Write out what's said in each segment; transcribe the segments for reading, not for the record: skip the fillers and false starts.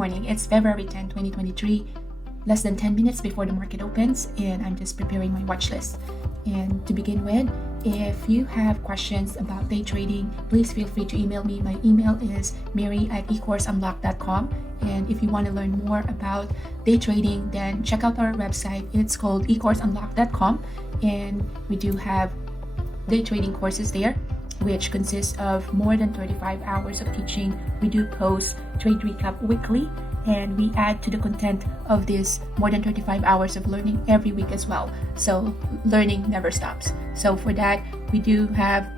morning. It's February 10, 2023, less than 10 minutes before the market opens, and I'm just preparing my watch list. And to begin with, if you have questions about day trading, please feel free to email me. My email is mary@ecourseunlock.com. And if you want to learn more about day trading, then check out our website. It's called ecourseunlock.com, and we do have day trading courses there, which consists of more than 35 hours of teaching. We do post trade recap weekly, and we add to the content of this more than 35 hours of learning every week as well. So learning never stops. So for that, we do have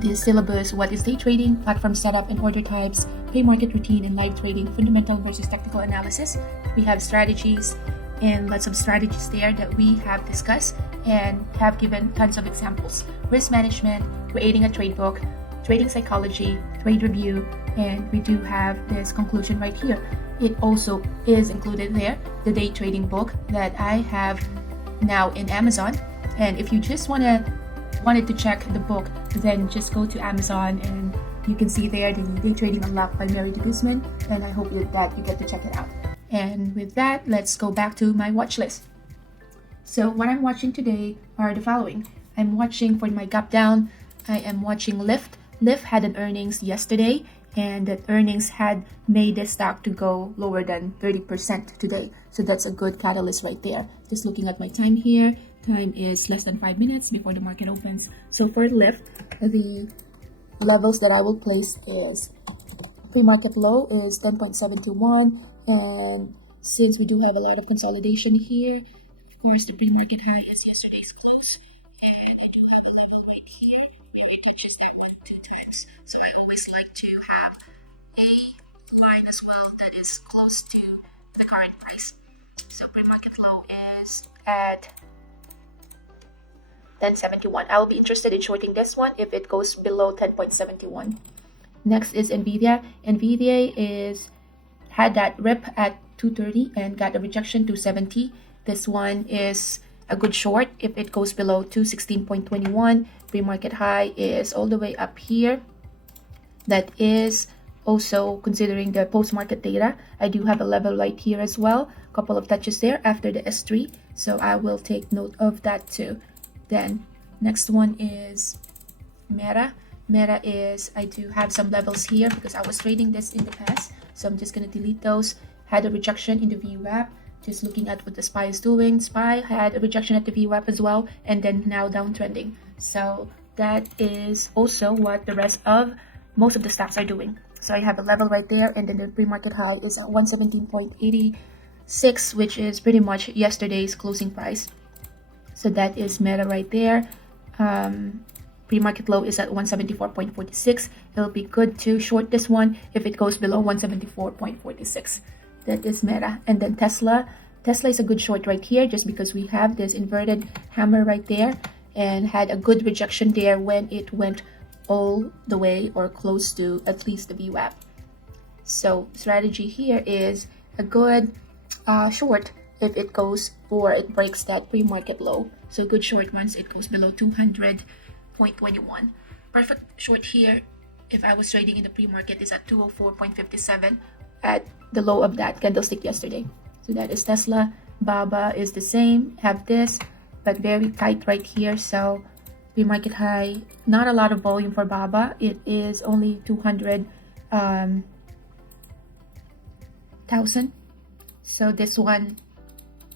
the syllabus: what is day trading, platform setup and order types, pre-market routine and live trading, fundamental versus technical analysis. We have strategies and lots of strategies there that we have discussed and have given tons of examples: risk management, creating a trade book, trading psychology, trade review, and we do have this conclusion right here. It also is included there, the day trading book that I have now in Amazon. And if you just wanted to check the book, then just go to Amazon and you can see there the Day Trading Unlocked by Mary de Guzman, and I hope that you get to check it out. And with that, let's go back to my watch list. So what I'm watching today are the following. I'm watching, for my gap down, I am watching Lyft. Lyft had an earnings yesterday, and that earnings had made the stock to go lower than 30% today. So that's a good catalyst right there. Just looking at my time here, time is less than 5 minutes before the market opens. So for Lyft, the levels that I will place is pre-market low is 10.721, and since we do have a lot of consolidation here, of course the pre-market high is yesterday's close, and I do have a level right here where it touches that one 2 times. So I always like to have a line as well that is close to the current price. So pre-market low is at 10.71. I will be interested in shorting this one if it goes below 10.71. Next is Nvidia. Nvidia had that rip at 230 and got a rejection to 70. This one is a good short if it goes below 216.21. Pre-market high is all the way up here. That is also considering the post-market data. I do have a level right here as well. A couple of touches there after the S3. So I will take note of that too. Then next one is Meta. Meta is, I do have some levels here because I was trading this in the past. So I'm just going to delete those. Had a rejection in the VWAP. Just looking at what the SPY is doing. SPY had a rejection at the VWAP as well, and then now downtrending. So that is also what the rest of most of the stocks are doing. So I have a level right there, and then the pre-market high is at 117.86, which is pretty much yesterday's closing price. So that is Meta right there. Pre-market low is at 174.46. It'll be good to short this one if it goes below 174.46. That is Meta. And then Tesla. Tesla is a good short right here just because we have this inverted hammer right there and had a good rejection there when it went all the way or close to at least the VWAP. So strategy here is a good short if it goes or it breaks that pre-market low. So good short once it goes below 200.21. Perfect short here if I was trading in the pre-market is at 204.57 at the low of that candlestick yesterday. So that is Tesla. Baba is the same, have this, but very tight right here. So pre-market high, not a lot of volume for Baba. It is only 200,000. So this one,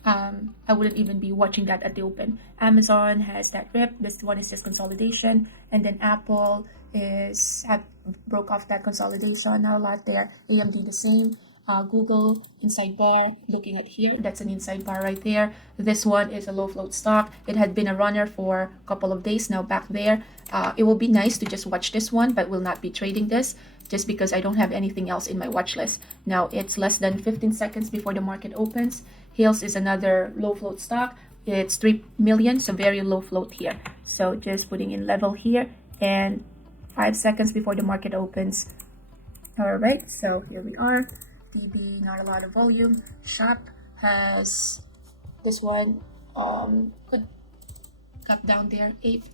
I wouldn't even be watching that at the open. Amazon has that rip. This one is just consolidation, and then Apple broke off that consolidation. Not a lot there. AMD the same. Google inside bar. Looking at here, that's an inside bar right there. This one is a low float stock. It had been a runner for a couple of days now. Back there. It will be nice to just watch this one, but will not be trading this just because I don't have anything else in my watch list. Now it's less than 15 seconds before the market opens. Hills is another low float stock. It's 3 million, so very low float here. So just putting in level here and 5 seconds before the market opens. All right, so here we are. DB, not a lot of volume. Sharp has this one, good gap down there. 8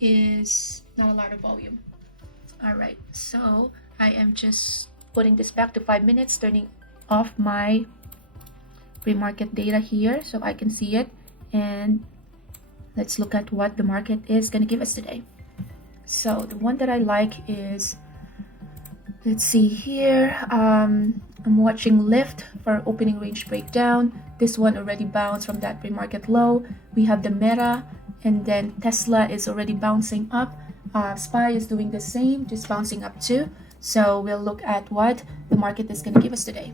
is not a lot of volume. All right, so I am just putting this back to 5 minutes, turning off my pre-market data here so I can see it, and let's look at what the market is going to give us today. So the one that I like is, let's see here, I'm watching Lyft for opening range breakdown. This one already bounced from that pre-market low. We have the Meta, and then Tesla is already bouncing up. SPY is doing the same, just bouncing up too. So we'll look at what the market is going to give us today.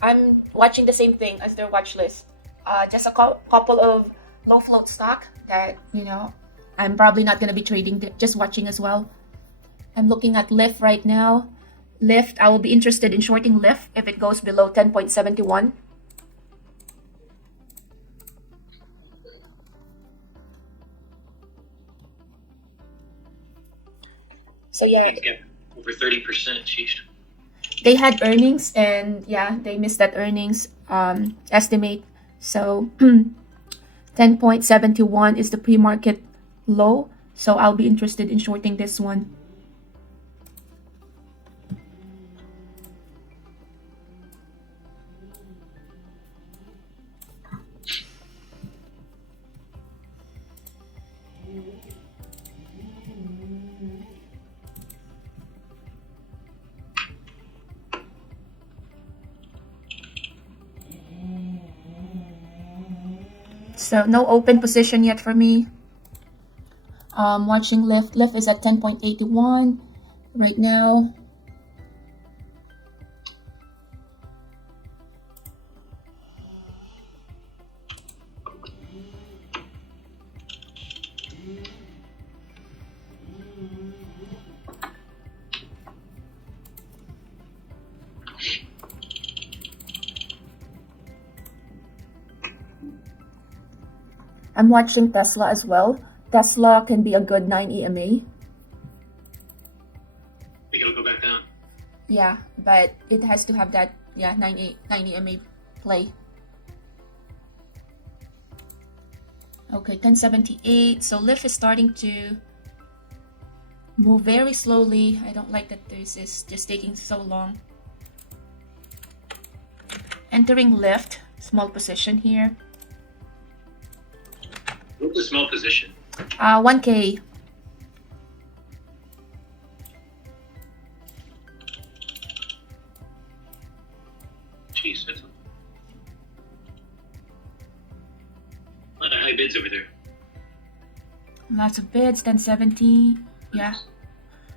I'm watching the same thing as their watch list. Just a couple of low float stock that, I'm probably not going to be trading, just watching as well. I'm looking at Lyft right now. Lyft, I will be interested in shorting Lyft if it goes below 10.71. So yeah, over 30%. Sheesh. They had earnings, and yeah, they missed that earnings estimate. So 10.71 is the pre-market low. So I'll be interested in shorting this one. So no open position yet for me. Watching Lyft. Lyft is at 10.81 right now. I'm watching Tesla as well. Tesla can be a good 9 EMA. Think it'll go back down? Yeah, but it has to have that 9 EMA play. Okay, 1078. So Lyft is starting to move very slowly. I don't like that this is just taking so long. Entering Lyft, small position here. What's a small position? 1K. Jeez, that's a lot of high bids over there. Lots of bids, 1070. Yeah.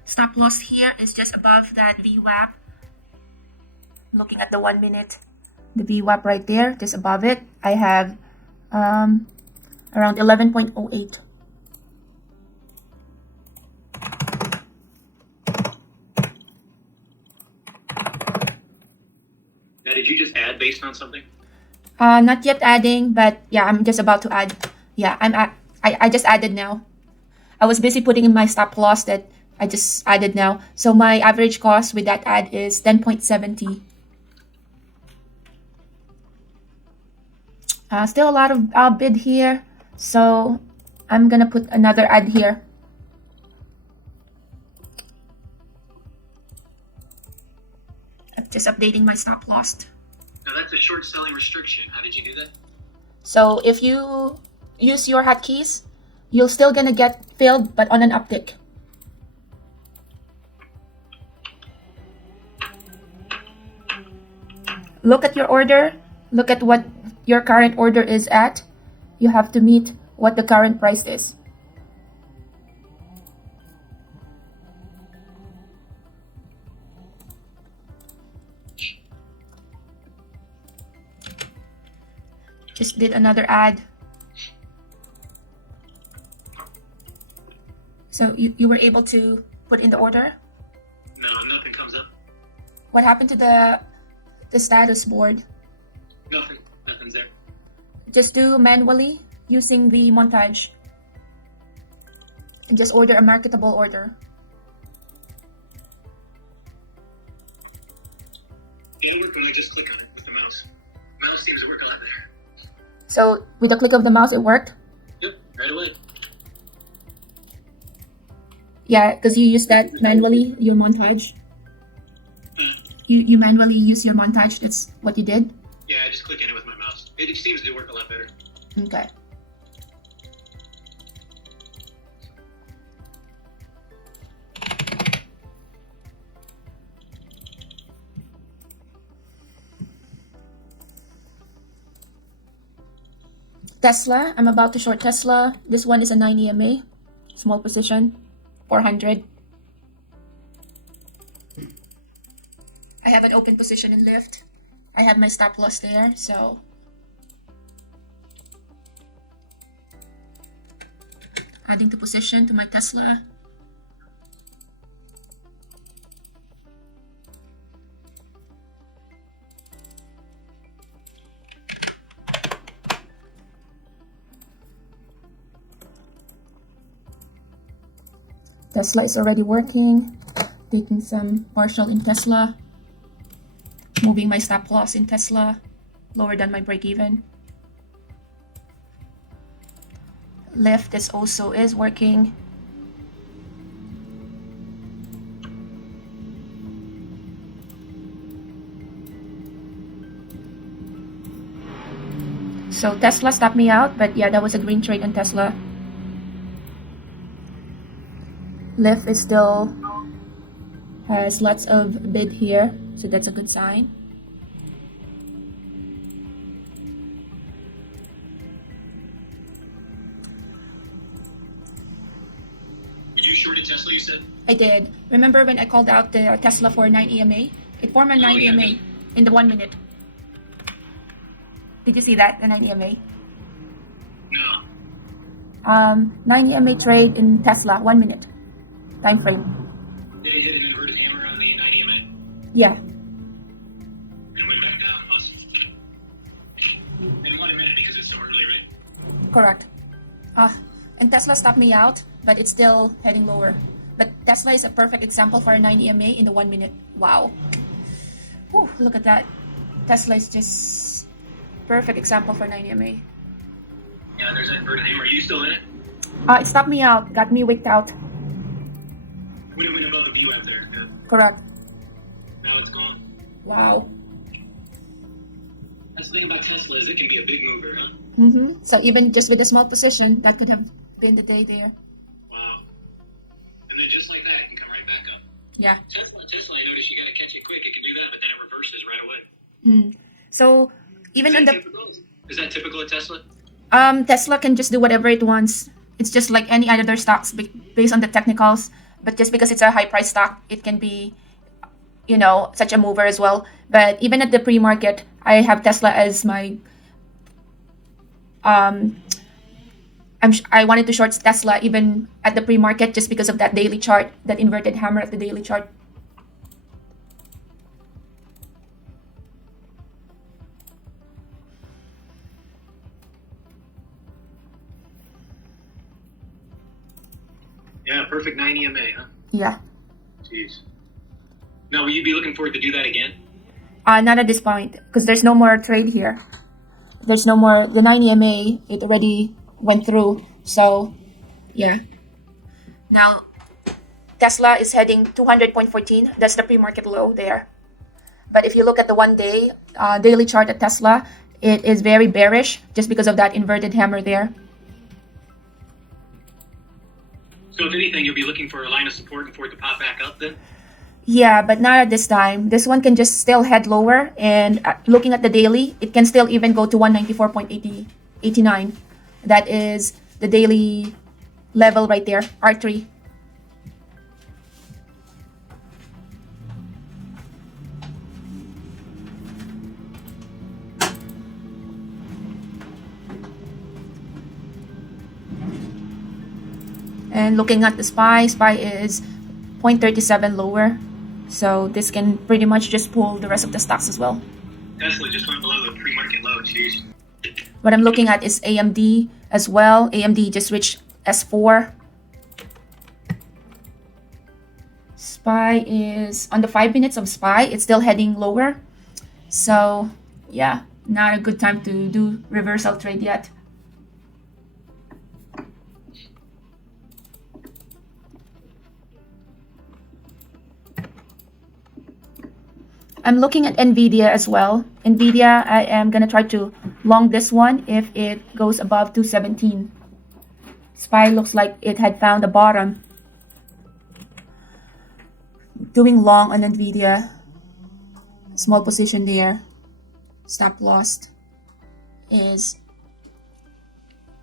Stop loss here is just above that VWAP. Looking at the 1 minute. The VWAP right there, just above it. I have around 11.08. Now, did you just add based on something? Not yet adding, but yeah, I'm just about to add. Yeah, I just added now. I was busy putting in my stop loss that I just added now. So my average cost with that add is 10.70. Still a lot of bid here, so I'm gonna put another ad here. I'm just updating my stop loss. Now, that's a short selling restriction. How did you do that? So if you use your hotkeys, you're still gonna get filled, but on an uptick. Look at your order. Look at what your current order is at. You have to meet what the current price is. Just did another ad. So you were able to put in the order? No, nothing comes up. What happened to the status board? Nothing. Nothing's there. Just do manually using the montage. And just order a marketable order. It'll work when I just click on it with the mouse. Mouse seems to work a lot better. So with the click of the mouse, it worked? Yep, right away. Yeah, because you use that manually, your montage. You manually use your montage, that's what you did? Yeah, I just click in it with my mouse. It seems to work a lot better. Okay. Tesla, I'm about to short Tesla. This one is a 9 EMA, small position, 400. I have an open position in Lyft. I have my stop loss there, so adding to position to my Tesla. Tesla is already working. Taking some partial in Tesla. Moving my stop loss in Tesla. Lower than my break even. Lyft is working. So Tesla stopped me out, but yeah, that was a green trade on Tesla. Lyft is still has lots of bid here, so that's a good sign. You shorted Tesla, you said? I did. Remember when I called out the Tesla for 9 EMA? It formed a 9 yeah. EMA in the 1 minute. Did you see that, the 9 EMA? No. 9 EMA trade in Tesla, 1 minute time frame. Did it hit an inverted hammer on the 9 EMA? Yeah, And went back down, plus. In 1 minute because it's so early, right? correct. And Tesla stopped me out, but it's still heading lower. But Tesla is a perfect example for a 9 EMA in the 1 minute. Wow. Whew, look at that. Tesla is just perfect example for 9 EMA. Yeah, there's an inverted hammer. Are you still in it? It stopped me out, got me wicked out. When it went above the view out there. Yeah. Correct. Now it's gone. Wow. That's the thing about Tesla is it can be a big mover, huh? So even just with a small position, that could have been the day there. Wow. And then just like that, it can come right back up. Yeah. Tesla, I noticed you got to catch it quick. It can do that, but then it reverses right away. So even on the Is that typical of Tesla? Tesla can just do whatever it wants. It's just like any other stocks based on the technicals. But just because it's a high price stock, it can be, such a mover as well. But even at the pre-market, I have Tesla as my. I wanted to short Tesla even at the pre-market just because of that daily chart, that inverted hammer at the daily chart. Yeah, perfect 9 EMA, huh? Yeah. Jeez. Now, will you be looking forward to do that again? Not at this point, because there's no more trade here. There's no more, the 9 EMA, it already went through. So, yeah. Now, Tesla is heading 200.14. That's the pre-market low there. But if you look at the 1 day daily chart at Tesla, it is very bearish just because of that inverted hammer there. So if anything, you'll be looking for a line of support and for it to pop back up then? Yeah, but not at this time. This one can just still head lower. And looking at the daily, it can still even go to 194.89. That is the daily level right there, R3. And looking at the SPY is 0.37 lower. So this can pretty much just pull the rest of the stocks as well. Tesla just went below the pre-market low. Jeez. What I'm looking at is AMD as well. AMD just reached S4. SPY is on the 5 minutes of SPY. It's still heading lower. So yeah, not a good time to do reversal trade yet. I'm looking at NVIDIA as well. NVIDIA, I am going to try to long this one if it goes above 217. SPY looks like it had found a bottom. Doing long on NVIDIA. Small position there. Stop loss is,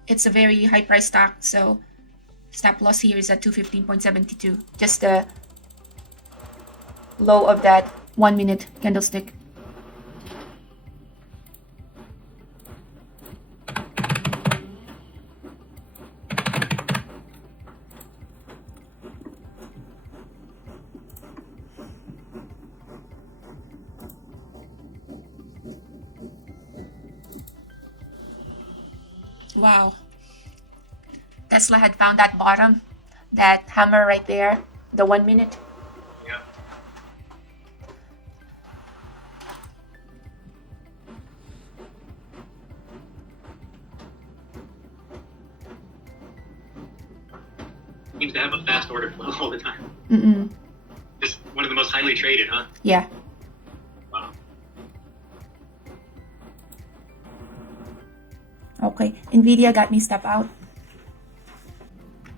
it's a very high price stock, so stop loss here is at 215.72. Just the low of that 1 minute candlestick. Wow. Tesla had found that bottom, that hammer right there, the 1 minute. Yeah. Seems to have a fast order flow all the time. Just one of the most highly traded, huh? Yeah. Wow. Okay, NVIDIA got me step out.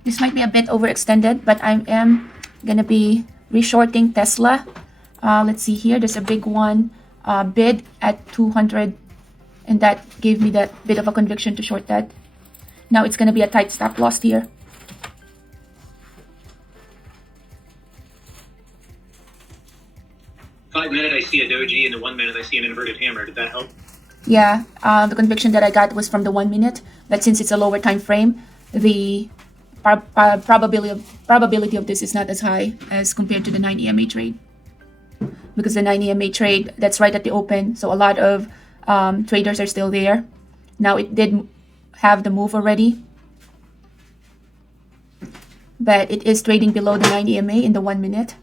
This might be a bit overextended, but I am gonna be reshorting Tesla. Let's see here, there's a big one bid at 200, and that gave me that bit of a conviction to short that. Now it's gonna be a tight stop loss here. Five minute, I see a doji, and the 1 minute, I see an inverted hammer. Did that help? Yeah, the conviction that I got was from the 1 minute, but since it's a lower time frame, the probability of this is not as high as compared to the 9 EMA trade, because the 9 EMA trade, that's right at the open, so a lot of traders are still there. Now it did have the move already, but it is trading below the 9 EMA in the 1 minute.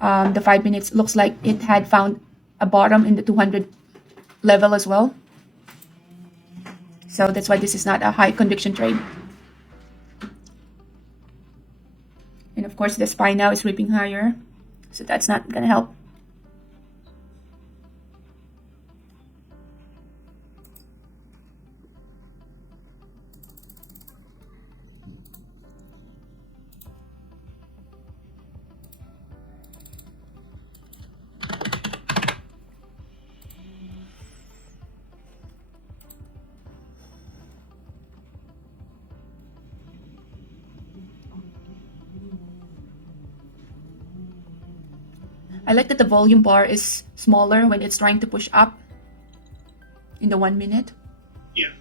The 5 minutes looks like it had found a bottom in the 200 level as well. So that's why this is not a high conviction trade. And of course the SPY now is ripping higher, so that's not gonna help. I like that the volume bar is smaller when it's trying to push up in the 1 minute. Yeah.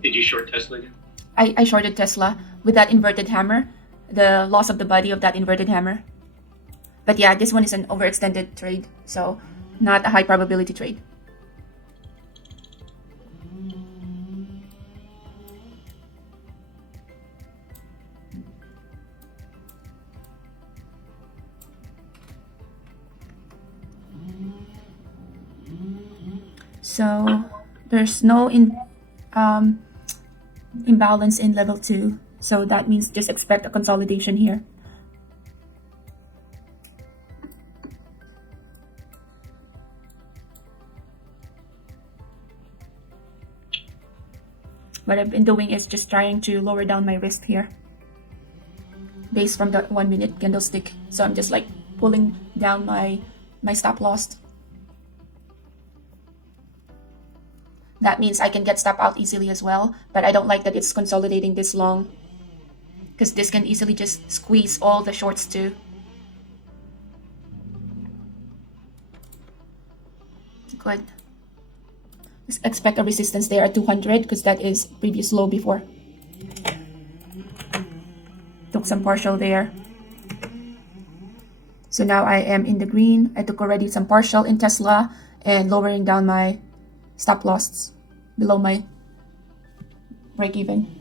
Did you short Tesla again? I shorted Tesla with that inverted hammer, the loss of the body of that inverted hammer. But yeah, this one is an overextended trade, so not a high probability trade. So there's no imbalance in level 2. So that means just expect a consolidation here. What I've been doing is just trying to lower down my risk here based from the 1 minute candlestick. So I'm just like pulling down my stop loss. That means I can get stop out easily as well, but I don't like that it's consolidating this long. because this can easily just squeeze all the shorts too. Good. Just expect a resistance there at 200 because that is previous low before. Took some partial there. So now I am in the green. I took already some partial in Tesla and lowering down my stop loss below my break even.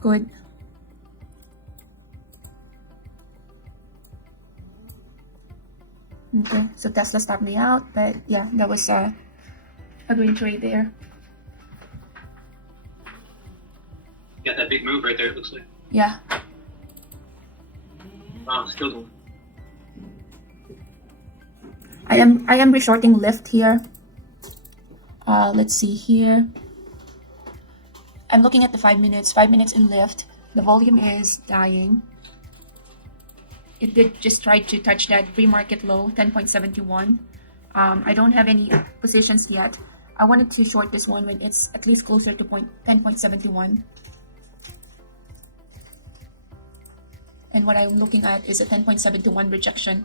Good. Okay, so Tesla stopped me out, but yeah, that was a green trade there. Got that big move right there, it looks like. Yeah. Wow, still going. I am resorting Lyft here. Let's see here. I'm looking at the 5 minutes. 5 minutes in Lyft. The volume is dying. It did just try to touch that pre-market low, 10.71. I don't have any positions yet. I wanted to short this one when it's at least closer to 10.71. And what I'm looking at is a 10.71 rejection.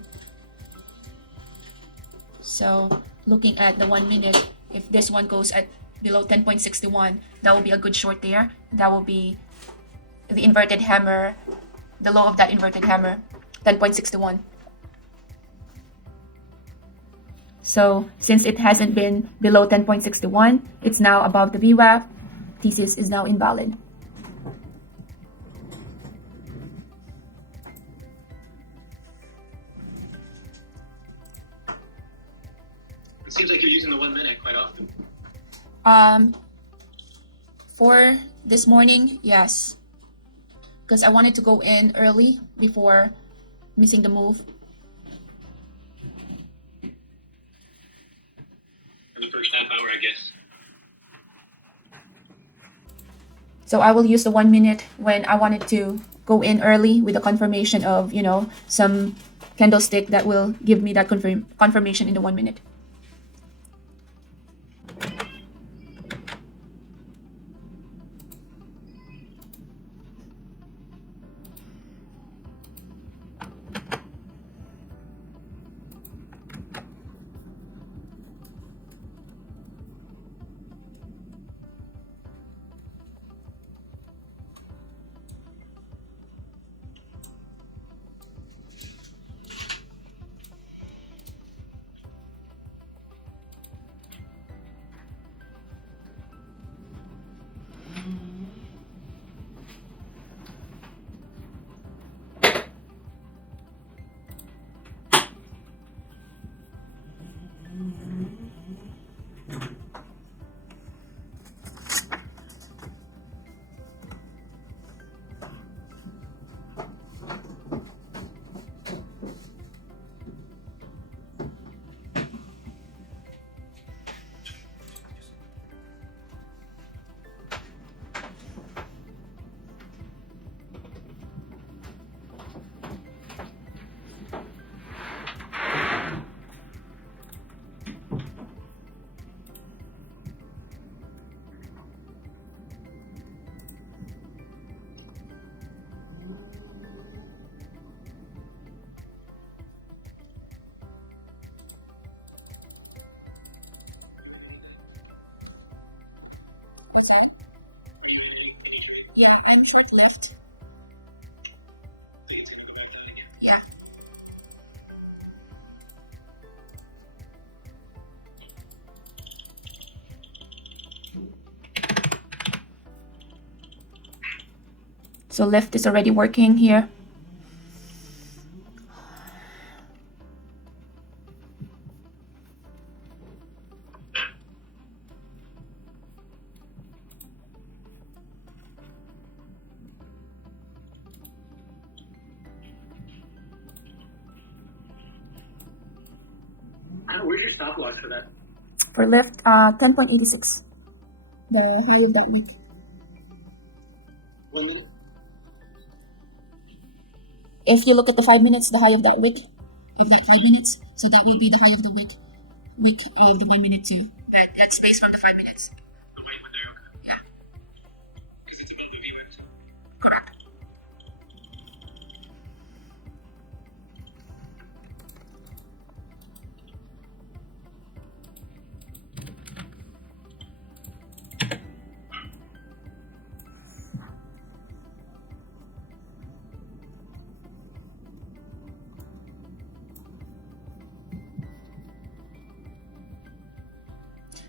So looking at the 1 minute, if this one goes at below 10.61, that will be a good short there. That will be the inverted hammer, the low of that inverted hammer, 10.61. So since it hasn't been below 10.61, it's now above the VWAP. Thesis is now invalid. It seems like you're using the 1 minute quite often. For this morning, yes, because I wanted to go in early before missing the move. For the first half hour, I guess. So I will use the 1 minute when I wanted to go in early with the confirmation of, some candlestick that will give me that confirmation in the 1 minute. Yeah, I'm short left. Yeah. So left is already working here. Where's your stop loss for that? For left, 10.86. The high of that week. 1 minute. If you look at the 5 minutes, the high of that wick, if that 5 minutes, so that would be the high of the wick of the 1 minute too. But let's base from the 5 minutes. The white one there, okay. Yeah. Because it's a bit moving, but Correct.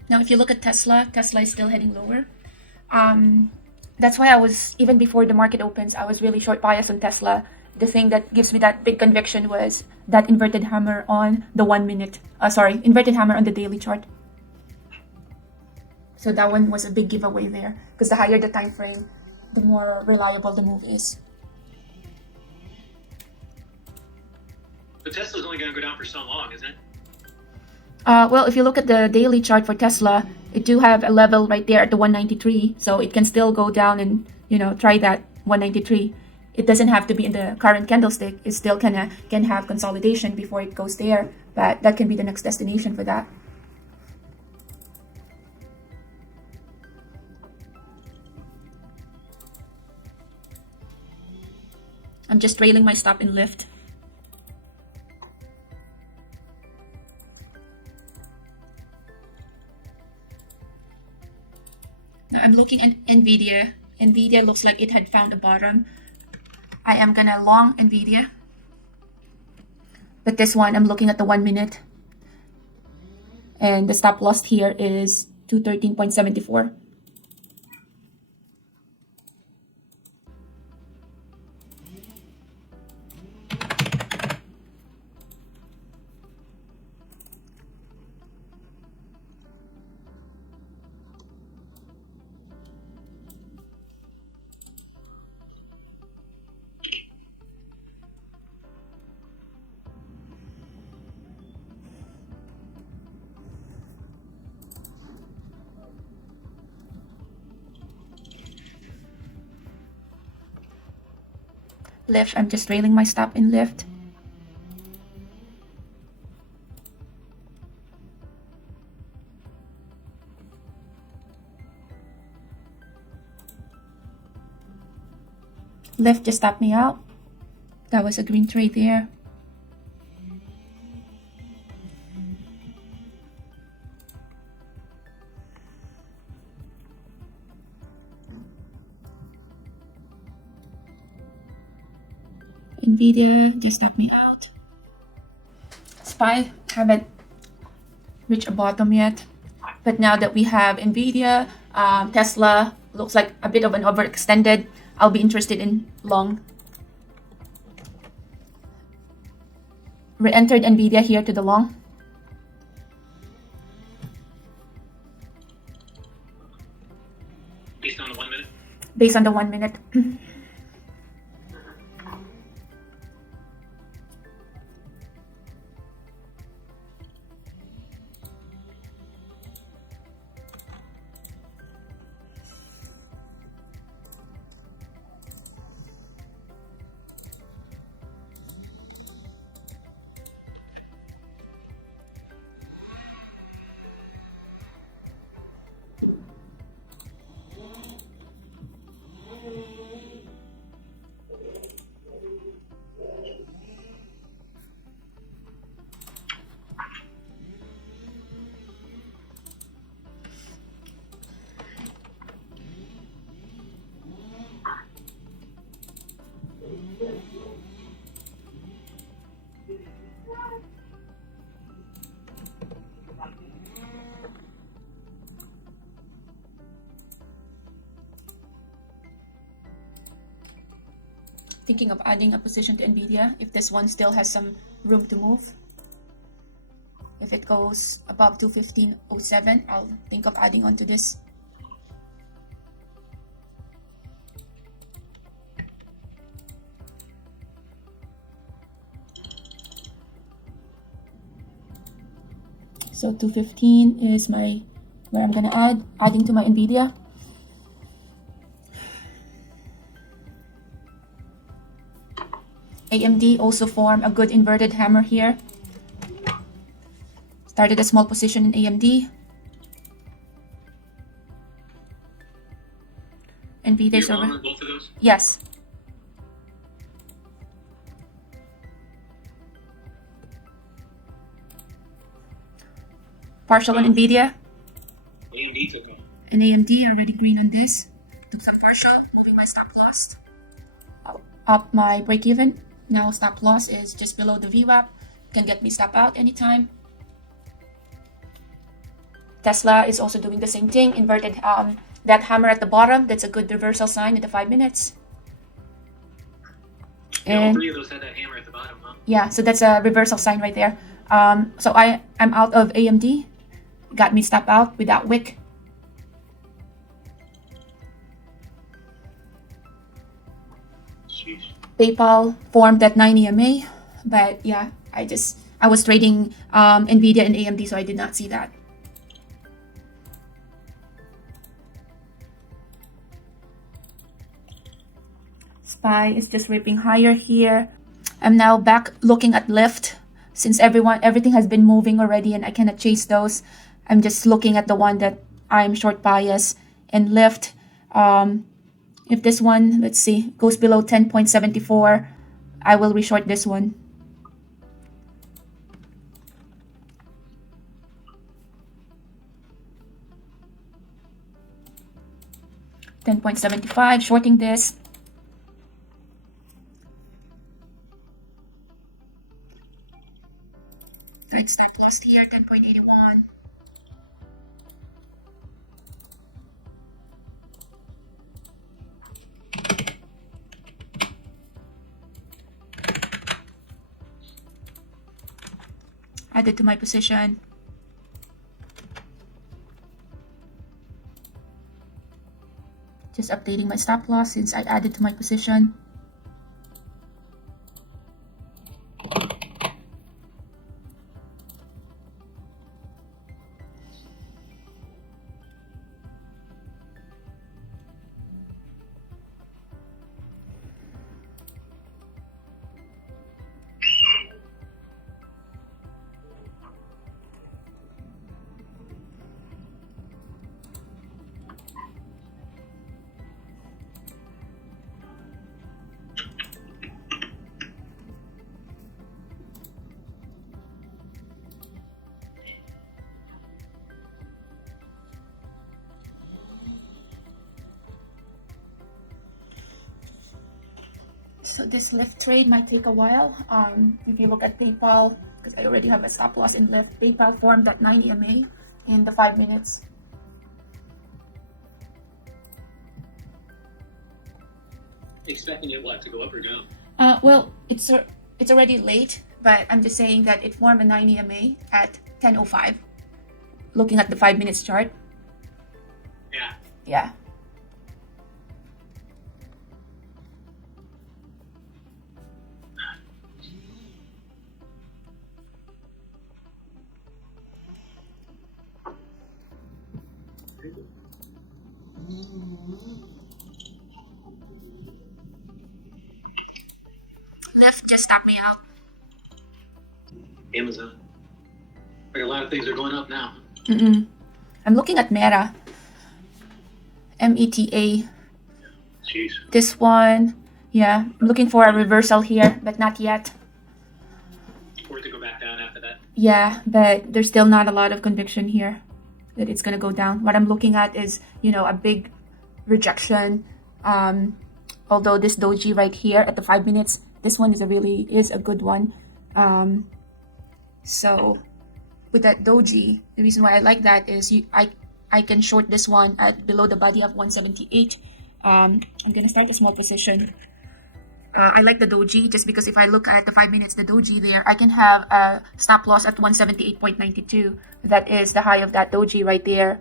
Now, if you look at Tesla, Tesla is still heading lower. That's why I was, even before the market opens, I was really short bias on Tesla. The thing that gives me that big conviction was that inverted hammer on the 1 minute, inverted hammer on the daily chart. So that one was a big giveaway there, because the higher the time frame, the more reliable the move is. but Tesla's only going to go down for so long, isn't it? Well, if you look at the daily chart for Tesla, it do have a level right there at the 193, so it can still go down and try that 193. It doesn't have to be in the current candlestick. It still can have consolidation before it goes there, but that can be the next destination for that. I'm just trailing my stop in Lyft. Now I'm looking at NVIDIA. NVIDIA looks like it had found a bottom. I am gonna long NVIDIA. But this one, I'm looking at the 1 minute. And the stop loss here is 213.74. Lyft, I'm just trailing my stop in Lyft. Lyft just stopped me out. That was a green trade there. NVIDIA just stopped me out. SPY haven't reached a bottom yet. But now that we have NVIDIA, Tesla looks like a bit of an overextended. I'll be interested in long. Re-entered NVIDIA here to the long. Based on the 1 minute? Based on the 1 minute. Thinking of adding a position to NVIDIA if this one still has some room to move. If it goes above 215.07, I'll think of adding on to this. So 215 is where I'm gonna adding to my NVIDIA. AMD also formed a good inverted hammer here. Started a small position in AMD. NVIDIA's You're over. long on both of those? Yes. Partial on NVIDIA. AMD took me. And AMD already green on this. Took some partial, moving my stop loss. Up my break even. Now stop loss is just below the VWAP. Can get me stop out anytime. Tesla is also doing the same thing. Inverted that hammer at the bottom. That's a good reversal sign in the 5 minutes. Yeah, all And three of those had that hammer at the bottom, huh? yeah, so that's a reversal sign right there. So I'm out of AMD. Got me stop out with that wick. Sheesh. PayPal formed at 9 EMA, but yeah, I was trading NVIDIA and AMD, so I did not see that. SPY is just ripping higher here. I'm now back looking at Lyft. Since everything has been moving already and I cannot chase those, I'm just looking at the one that I'm short bias. And Lyft, if this one, let's see, goes below 10.74, I will reshort this one. $10.75, shorting this. Trade stop loss here, 10.81. Added to my position. Just updating my stop loss since I added to my position. So this Lyft trade might take a while. If you look at PayPal, because I already have a stop loss in Lyft, PayPal formed at 9 EMA in the 5 minutes. Expecting it, what, to go up or down? Well, it's already late, but I'm just saying that it formed a 9 EMA at 10:05. Looking at the 5 minutes chart. Yeah. Yeah. Lyft just stopped me out. Amazon. Like a lot of things are going up now. I'm looking at Meta. META. Jeez. This one, yeah, I'm looking for a reversal here, but not yet. Or to go back down after that. Yeah, but there's still not a lot of conviction here that it's gonna go down. What I'm looking at is, a big rejection. Although this doji right here at the 5 minutes, this one is a good one. So with that doji, the reason why I like that is I can short this one at below the body of 178. I'm gonna start a small position. I like the doji just because if I look at the 5 minutes, the doji there, I can have a stop loss at 178.92. That is the high of that doji right there.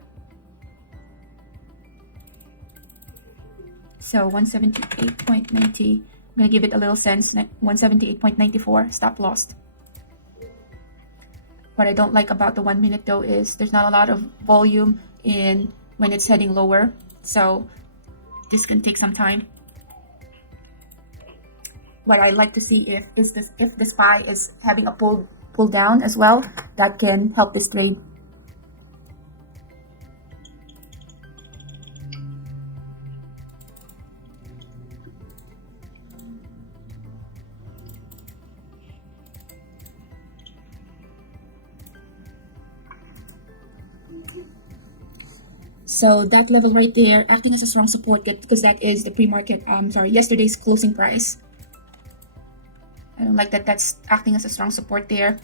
So 178.90. I'm gonna give it a little sense. 178.94 stop loss. What I don't like about the 1 minute though is there's not a lot of volume in when it's heading lower. So this can take some time. what I like to see if the SPY is having a pull down as well, that can help this trade. So that level right there acting as a strong support because that is the pre-market, yesterday's closing price. I don't like that that's acting as a strong support there.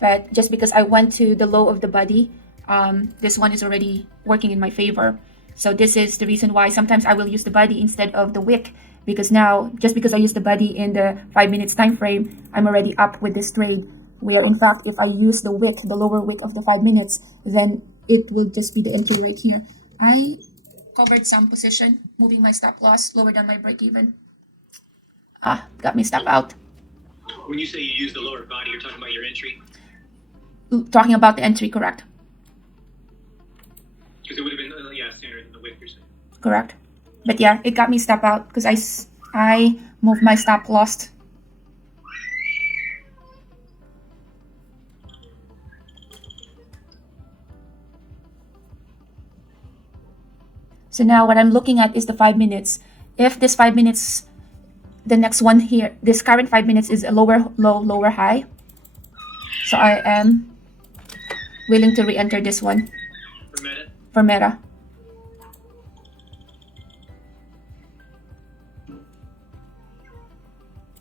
But just because I went to the low of the body, this one is already working in my favor. So this is the reason why sometimes I will use the body instead of the wick, because now just because I use the body in the 5 minutes time frame, I'm already up with this trade. Where in fact, if I use the wick, the lower wick of the 5 minutes, then it will just be the entry right here. I covered some position, moving my stop loss lower than my break even. Got me stop out. When you say you use the lower body, you're talking about your entry? Talking about the entry, correct. Because it would have been, standard than the wick, you're saying. Correct. But yeah, it got me stop out because I moved my stop loss. So now what I'm looking at is the 5 minutes. If this 5 minutes, the next one here, this current 5 minutes is a lower low, lower high. So I am willing to re-enter this one. For Meta? For Meta.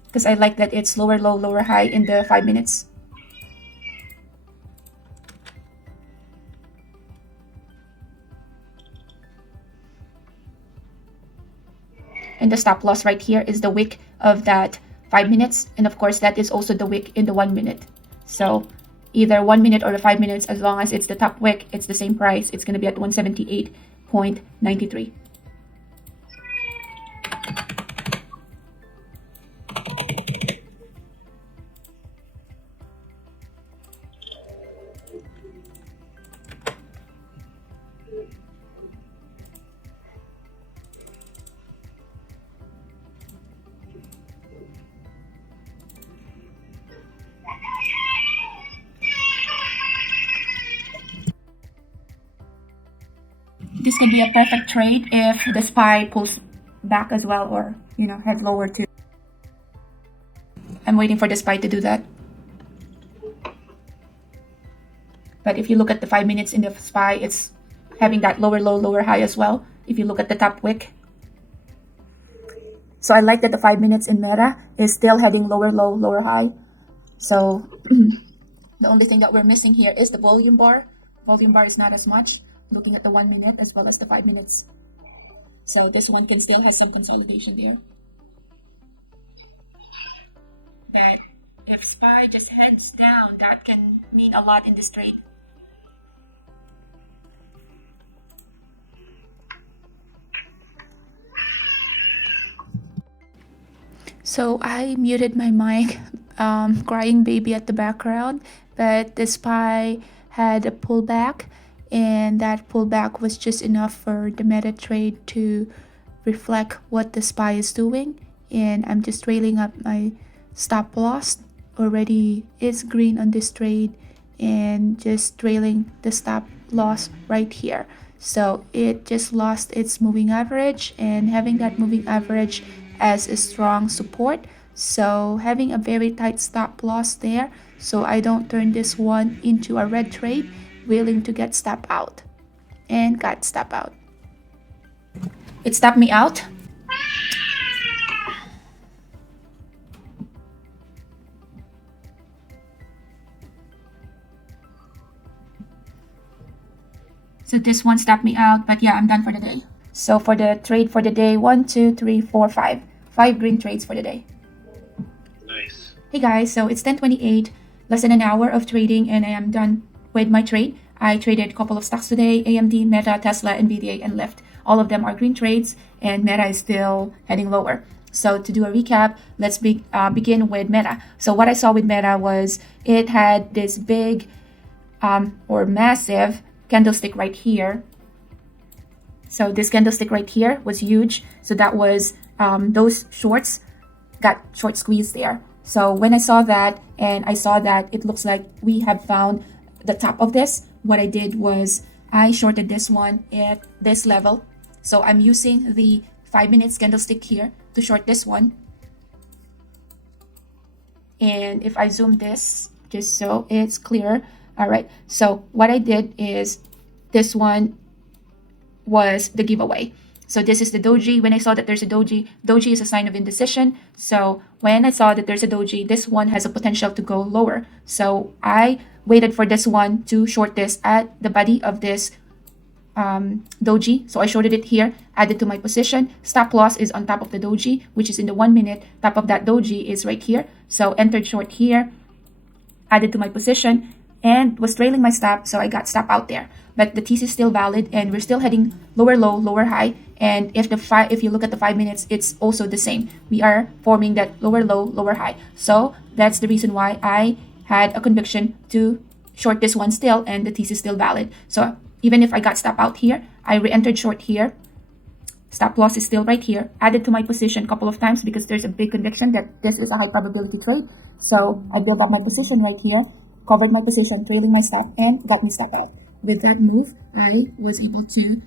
Because I like that it's lower low, lower high in the 5 minutes. And the stop loss right here is the wick of that 5 minutes. And of course, that is also the wick in the 1 minute. So either 1 minute or the 5 minutes, as long as it's the top wick, it's the same price. It's going to be at 178.93. This can be a perfect trade if the SPY pulls back as well, or heads lower too. I'm waiting for the SPY to do that. But if you look at the 5 minutes in the SPY, it's having that lower low, lower high as well. If you look at the top wick. So I like that the 5 minutes in Meta is still heading lower low, lower high. So the only thing that we're missing here is the volume bar. Volume bar is not as much. Looking at the 1 minute as well as the 5 minutes. So this one can still have some consolidation there. But if SPY just heads down, that can mean a lot in this trade. So I muted my mic, crying baby at the background, but the SPY had a pullback. And that pullback was just enough for the Meta trade to reflect what the SPY is doing. And I'm just trailing up my stop loss. Already is green on this trade and just trailing the stop loss right here. So it just lost its moving average, and having that moving average as a strong support. So having a very tight stop loss there, so I don't turn this one into a red trade. Willing to get stop out, and got stop out. It stopped me out. So this one stopped me out, but yeah, I'm done for the day. So for the trade for the day, 1, 2, 3, 4, 5. 5 green trades for the day. Nice. Hey guys, so it's 10:28, less than an hour of trading, and I am done with my trade. I traded a couple of stocks today: AMD, Meta, Tesla, NVIDIA, and Lyft. All of them are green trades, and Meta is still heading lower. So to do a recap, let's begin with Meta. So what I saw with Meta was it had this big or massive candlestick right here. So this candlestick right here was huge. So that was those shorts got short squeezed there. So when I saw that and I saw that it looks like we have found the top of this, what I did was I shorted this one at this level. So I'm using the 5 minutes candlestick here to short this one. And if I zoom this just so it's clearer. All right. So what I did is this one was the giveaway. So this is the doji. When I saw that there's a doji, doji is a sign of indecision. So when I saw that there's a doji, this one has a potential to go lower. So I waited for this one to short this at the body of this doji. So I shorted it here, added to my position. Stop loss is on top of the doji, which is in the 1 minute. Top of that doji is right here. So entered short here, added to my position, and was trailing my stop. So I got stop out there. But the TC is still valid, and we're still heading lower low, lower high. And if you look at the 5 minutes, it's also the same. We are forming that lower low, lower high. So that's the reason why I had a conviction to short this one still, and the TC is still valid. So even if I got stop out here, I re-entered short here. Stop loss is still right here. Added to my position a couple of times because there's a big conviction that this is a high probability trade. So I built up my position right here, covered my position, trailing my stop, and got me stop out. With that move, I was able to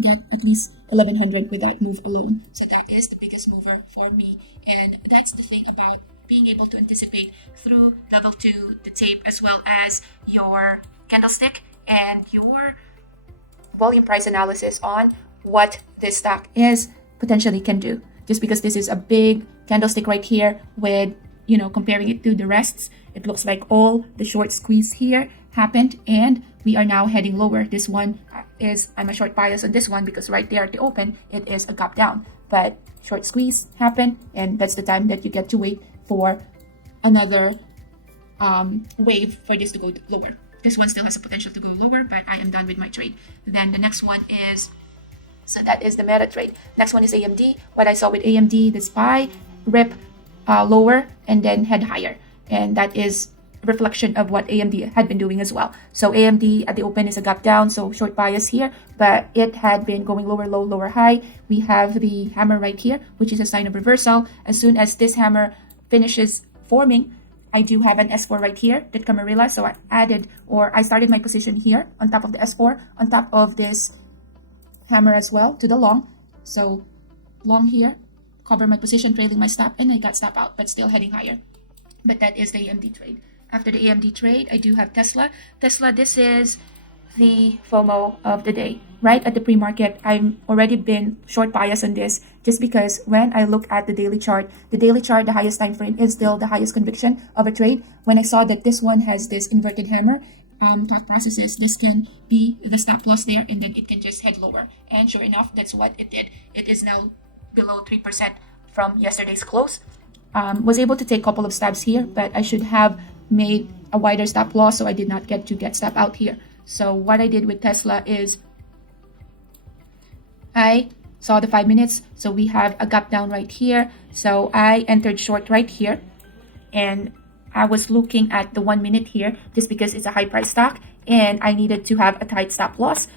get at least 1100 with that move alone. So that is the biggest mover for me. And that's the thing about being able to anticipate through level 2, the tape, as well as your candlestick and your volume price analysis on what this stock is potentially can do. Just because this is a big candlestick right here with, comparing it to the rests, it looks like all the short squeeze here happened and we are now heading lower. This one I'm a short bias on this one because right there at the open, it is a gap down. But short squeeze happened, and that's the time that you get to wait for another wave for this to go lower. This one still has a potential to go lower, but I am done with my trade. Then the next one is, so that is the meta trade. Next one is AMD. What I saw with AMD, the SPY rip lower and then head higher. And that is a reflection of what AMD had been doing as well. So AMD at the open is a gap down, so short bias here, but it had been going lower low, lower high. We have the hammer right here, which is a sign of reversal. As soon as this hammer finishes forming, I do have an S4 right here, that Camarilla. So I started my position here on top of the S4, on top of this hammer as well to the long. So long here, cover my position, trailing my stop, and I got stop out, but still heading higher. But that is the AMD trade. After the AMD trade, I do have Tesla. Tesla, this is the FOMO of the day. Right at the pre-market, I've already been short bias on this just because when I look at the daily chart, the highest time frame is still the highest conviction of a trade. When I saw that this one has this inverted hammer, thought processes, this can be the stop loss there and then it can just head lower. And sure enough, that's what it did. It is now below 3% from yesterday's close. Was able to take a couple of stabs here, but I should have made a wider stop loss, so I did not get stop out here. So what I did with Tesla is I saw the 5 minutes, so we have a gap down right here. So I entered short right here, and I was looking at the 1 minute here just because it's a high price stock and I needed to have a tight stop loss.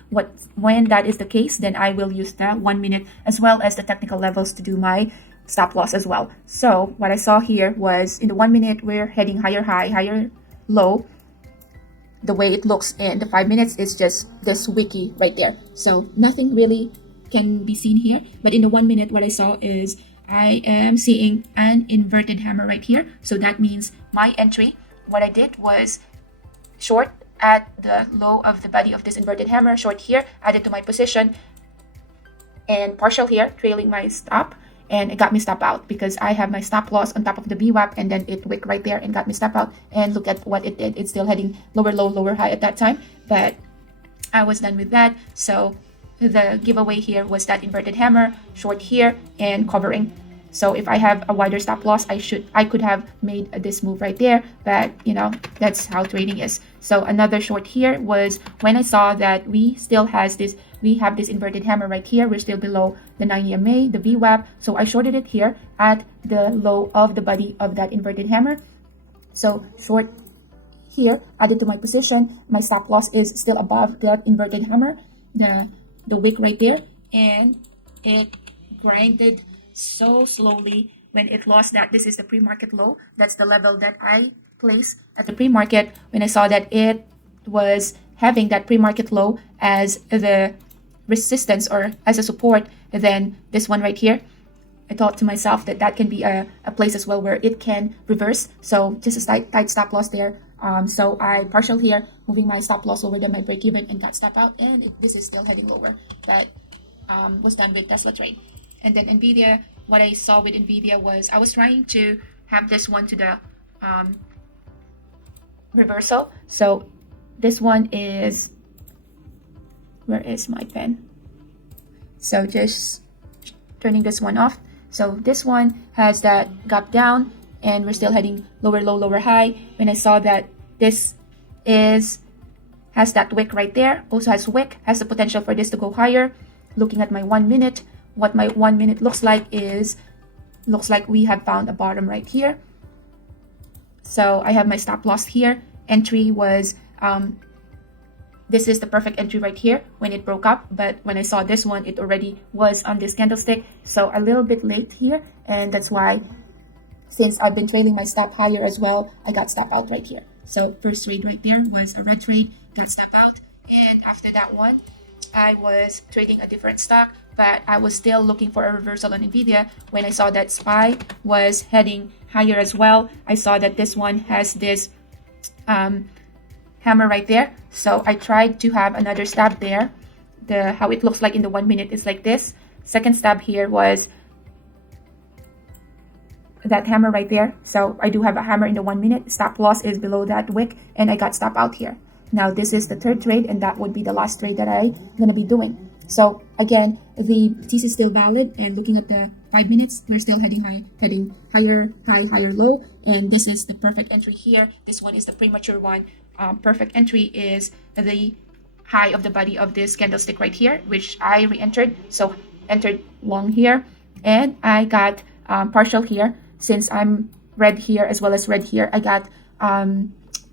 When that is the case, then I will use the 1 minute as well as the technical levels to do my stop loss as well. So what I saw here was in the 1 minute, we're heading higher high, higher low. The way it looks in the 5 minutes is just this wiki right there. So nothing really can be seen here. But in the 1 minute, what I saw is I am seeing an inverted hammer right here. So that means my entry, what I did was short at the low of the body of this inverted hammer, short here, added to my position, and partial here, trailing my stop. And it got me stop out because I have my stop loss on top of the VWAP, and then it wick right there and got me stop out. And look at what it did. It's still heading lower low, lower high at that time, but I was done with that. So the giveaway here was that inverted hammer, short here, and covering. So if I have a wider stop loss, I could have made this move right there, but that's how trading is. So another short here was when I saw that we have this inverted hammer right here. We're still below the 9 EMA, the VWAP. So I shorted it here at the low of the body of that inverted hammer. So short here, added to my position. My stop loss is still above that inverted hammer. The the wick right there, and it grinded so slowly. When it lost that, this is the pre-market low. That's the level that I placed at the pre-market when I saw that it was having that pre-market low as the resistance or as a support. Then this one right here, I thought to myself that that can be a place as well where it can reverse. So just a tight stop loss there. So I partial here, moving my stop loss lower than my break even and got stop out. And this is still heading lower. That was done with Tesla trade. And then Nvidia, what I saw with Nvidia was I was trying to have this one to the reversal. So this one is, where is my pen? So just turning this one off. So this one has that gap down and we're still heading lower low, lower high. When I saw that this has that wick right there, also has wick, has the potential for this to go higher. Looking at my 1 minute, what my 1 minute looks like we have found a bottom right here. So I have my stop loss here. Entry was this is the perfect entry right here when it broke up, but when I saw this one, it already was on this candlestick, so a little bit late here, and that's why, since I've been trailing my stop higher as well, I got stop out right here. So first trade right there was a red trade, got stop out, and after that one, I was trading a different stock, but I was still looking for a reversal on Nvidia. When I saw that SPY was heading higher as well, I saw that this one has this hammer right there, so I tried to have another stab there. How it looks like in the 1 minute is like this. Second stab here was that hammer right there, so I do have a hammer in the 1 minute. Stop loss is below that wick, and I got stop out here. Now this is the third trade, and that would be the last trade that I'm gonna be doing. So again, the thesis is still valid, and looking at the 5 minutes, we're still heading higher high, higher low, and this is the perfect entry here. This one is the premature one. Perfect entry is the high of the body of this candlestick right here, which I re-entered. So entered long here, and I got partial here. Since I'm red here as well as red here, I got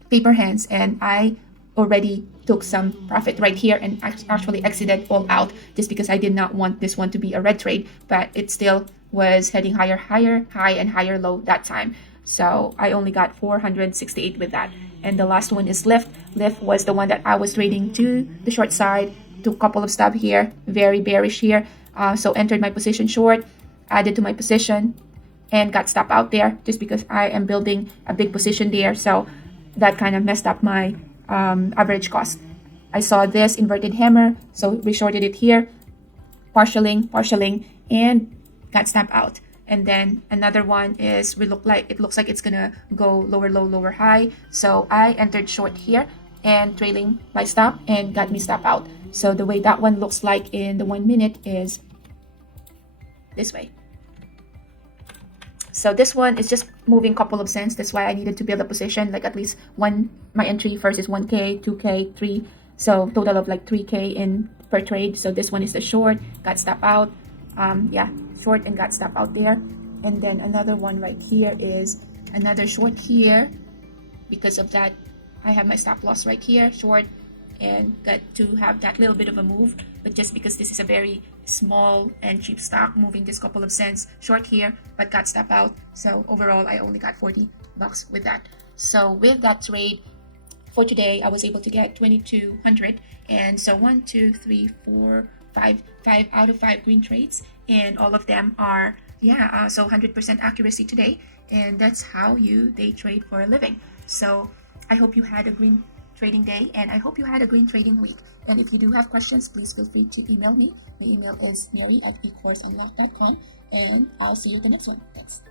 paper hands, and I already took some profit right here and actually exited all out just because I did not want this one to be a red trade, but it still was heading higher high and higher low that time. So I only got 468 with that. And the last one is Lyft. Lyft was the one that I was trading to the short side, took a couple of stop here, very bearish here. So entered my position short, added to my position, and got stop out there just because I am building a big position there. So that kind of messed up my average cost. I saw this inverted hammer, so reshorted it here, partialing, and got stop out. And then another one is it looks like it's gonna go lower low, lower high. So I entered short here and trailing my stop and got me stop out. So the way that one looks like in the 1 minute is this way. So this one is just moving couple of cents. That's why I needed to build a position, like at least one. My entry first is 1K, 2K, 3. So total of like 3K in per trade. So this one is the short, got stop out. Short and got stop out there. And then another one right here is another short here. Because of that, I have my stop loss right here, short, and got to have that little bit of a move. But just because this is a very small and cheap stock, moving this couple of cents short here, but got stop out. So overall, I only got $40 with that. So with that trade for today, I was able to get 2,200. And so 1, 2, 3, 4, 5 out of 5 green trades, and all of them are so 100% accuracy today, and that's how you day trade for a living. So I hope you had a green trading day, and I hope you had a green trading week. And if you do have questions, please feel free to email me. My email is mary@ecourseunlock.com, and I'll see you at the next one. Thanks.